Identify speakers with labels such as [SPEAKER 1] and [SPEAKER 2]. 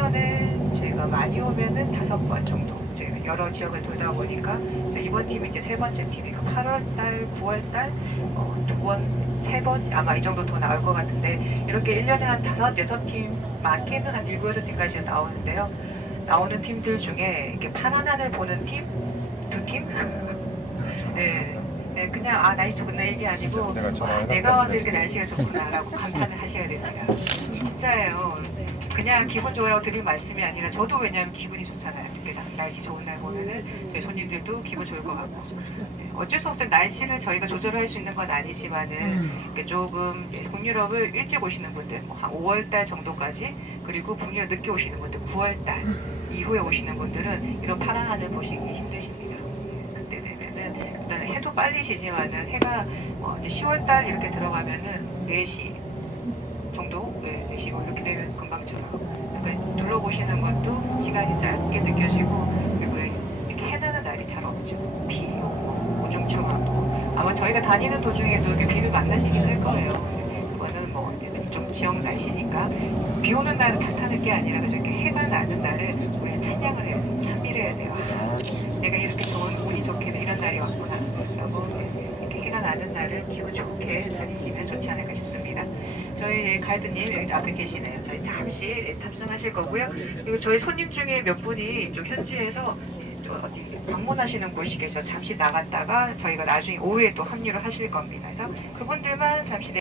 [SPEAKER 1] 1년에 저희가 많이 오면은 다섯 번 정도 저희가 여러 지역을 돌다 보니까 이제 이번 팀이 이제 세 번째 팀이니까 8월달, 9월달 어, 두 번, 세 번 아마 이 정도 더 나올 것 같은데 이렇게 1년에 한 다섯, 여섯 팀 많게는 한 일곱, 여덟 팀까지 나오는데요. 나오는 팀들 중에 이렇게 파란 하늘 보는 팀, 두 팀? 네. 네, 그냥 아 날씨 좋구나 이게 아니고
[SPEAKER 2] 내가
[SPEAKER 1] 아. 내가 와도 이렇게 날씨가 좋구나라고 감탄을 하셔야 됩니다. 진짜예요. 그냥 기분 좋아요 드릴 말씀이 아니라 저도 왜냐하면 기분이 좋잖아요. 나- 날씨 좋은 날 보면은 저희 손님들도 기분 좋을 것 같고 네, 어쩔 수 없죠. 날씨를 저희가 조절할 수 있는 건 아니지만은 이렇게 조금 북유럽을 일찍 오시는 분들 뭐 한 5월달 정도까지 그리고 북유럽 늦게 오시는 분들 9월달 이후에 오시는 분들은 이런 파란 하늘 보시기 힘드십니다. 네, 그때 되면은 일단 해도 빨리 지지만은 해가 어, 이제 10월달 이렇게 들어가면은 4시 정도 네, 4시 뭐 이렇게 되면 금방 져요. 그러니까 둘러보시는 것도 시간이 짧게 느껴지고 그리고 이렇게 해나는 날이 잘 없죠. 비 오고 우중충하고 아마 저희가 다니는 도중에도 이렇게 비를 만나시긴 할 거예요. 그거는 뭐 좀 지역 날씨니까 비 오는 날은 탓하는 게 아니라 그래서 이렇게 해가 나는 날은 우리는 찬양을 해야 돼요. 찬미를 해야 돼요. 아, 내가 이렇게 좋은 운이 좋게 이런 날이 왔구나. 라고 이렇게 해가 나는 날을 기분 다니시면 좋지 않을까 싶습니다. 저희 가이드님 여기 앞에 계시네요. 저희 잠시 탑승하실 거고요. 그리고 저희 손님 중에 몇 분이 좀 현지에서 또 어디 방문하시는 곳이 계셔 잠시 나갔다가 저희가 나중에 오후에 또 합류를 하실 겁니다. 그래서 그분들만 잠시